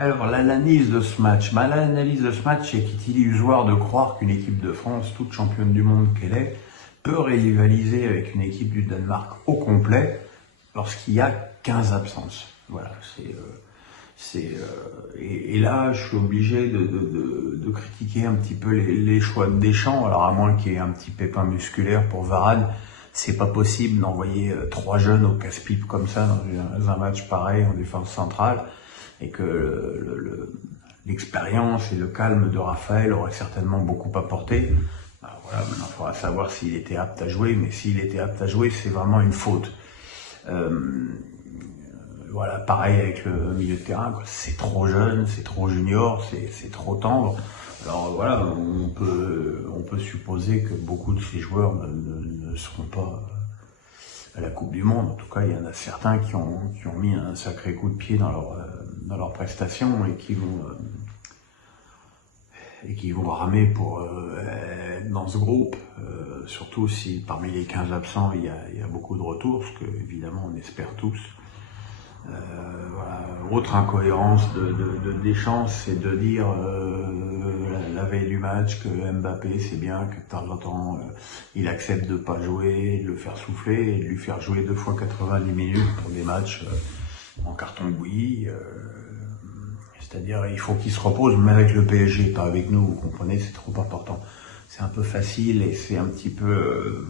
Alors, l'analyse de ce match, l'analyse de ce match est qu'il est illusoire de croire qu'une équipe de France, toute championne du monde qu'elle est, peut rivaliser avec une équipe du Danemark au complet lorsqu'il y a 15 absences. Voilà, et là, je suis obligé de critiquer un petit peu les choix de Deschamps. Alors, à moins qu'il y ait un petit pépin musculaire pour Varane, c'est pas possible d'envoyer 3 jeunes au casse-pipe comme ça dans un match pareil en défense centrale, et que l'expérience et le calme de Raphaël auraient certainement beaucoup apporté. Alors voilà, maintenant il faudra savoir s'il était apte à jouer, mais s'il était apte à jouer, c'est vraiment une faute. Voilà, pareil avec le milieu de terrain, c'est trop jeune, c'est trop junior, c'est trop tendre. Alors voilà, on peut supposer que beaucoup de ces joueurs ne seront pas à la Coupe du Monde. En tout cas, il y en a certains qui ont mis un sacré coup de pied dans leur prestation et qui vont ramer pour être dans ce groupe, surtout si parmi les 15 absents il y a beaucoup de retours, ce que évidemment on espère tous. Voilà. Autre incohérence de Deschamps, c'est de dire la veille du match que Mbappé c'est bien, que de temps en temps il accepte de pas jouer, de le faire souffler et de lui faire jouer 2 fois 90 minutes pour des matchs en carton bouilli. C'est-à-dire il faut qu'il se repose, mais avec le PSG, pas avec nous, vous comprenez, c'est trop important. C'est un peu facile et c'est un petit peu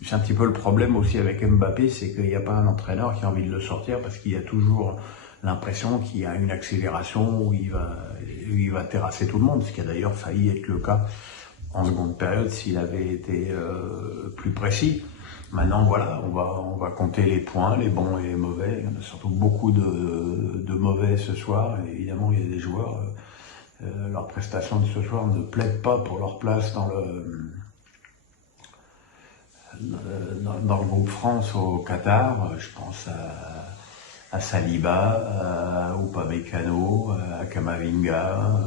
le problème aussi avec Mbappé, c'est qu'il n'y a pas un entraîneur qui a envie de le sortir parce qu'il y a toujours l'impression qu'il y a une accélération où il va terrasser tout le monde, ce qui a d'ailleurs failli être le cas en seconde période s'il avait été plus précis. Maintenant voilà, on va compter les points, les bons et les mauvais. Il y en a surtout beaucoup de mauvais ce soir. Et évidemment, il y a des joueurs, leurs prestations de ce soir ne plaident pas pour leur place dans le groupe France au Qatar. Je pense à Saliba, à Upamecano, à Camavinga.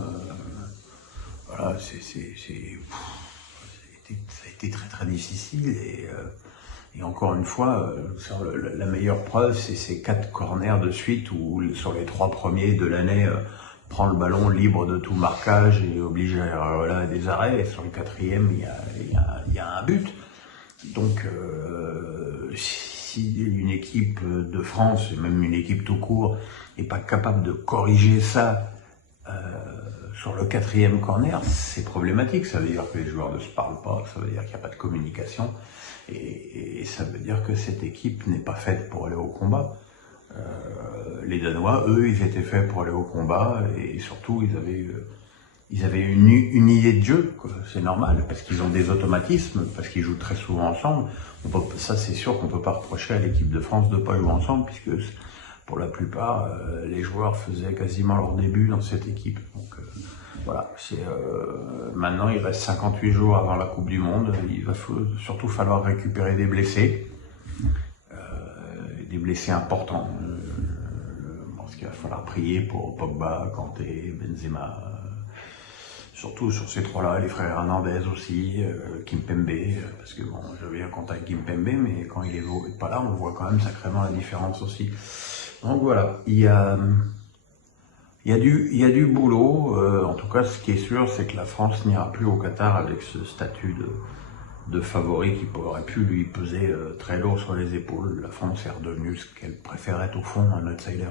Voilà, ça a été très très difficile et encore une fois, la meilleure preuve, c'est ces 4 corners de suite où sur les 3 premiers de l'année, prend le ballon libre de tout marquage et oblige à des arrêts. Et sur le 4e, il y a un but. Donc, si une équipe de France, et même une équipe tout court, n'est pas capable de corriger ça sur le 4e corner, c'est problématique. Ça veut dire que les joueurs ne se parlent pas, ça veut dire qu'il n'y a pas de communication, et ça veut dire que cette équipe n'est pas faite pour aller au combat. Les Danois, eux, ils étaient faits pour aller au combat, et surtout, ils avaient une idée de jeu, c'est normal, parce qu'ils ont des automatismes, parce qu'ils jouent très souvent ensemble. Ça, c'est sûr qu'on ne peut pas reprocher à l'équipe de France de ne pas jouer ensemble, puisque pour la plupart, les joueurs faisaient quasiment leur début dans cette équipe. Donc voilà, maintenant il reste 58 jours avant la Coupe du Monde, il va surtout falloir récupérer des blessés importants. Je pense qu'il va falloir prier pour Pogba, Kanté, Benzema, surtout sur ces 3-là, les frères Hernandez aussi, Kimpembe, parce que bon, j'avais un contact avec Kimpembe, mais quand il est pas là, on voit quand même sacrément la différence aussi. Donc voilà, il y a du boulot. En tout cas, ce qui est sûr, c'est que la France n'ira plus au Qatar avec ce statut de favori qui aurait pu lui peser très lourd sur les épaules. La France est redevenue ce qu'elle préférait au fond, un outsider.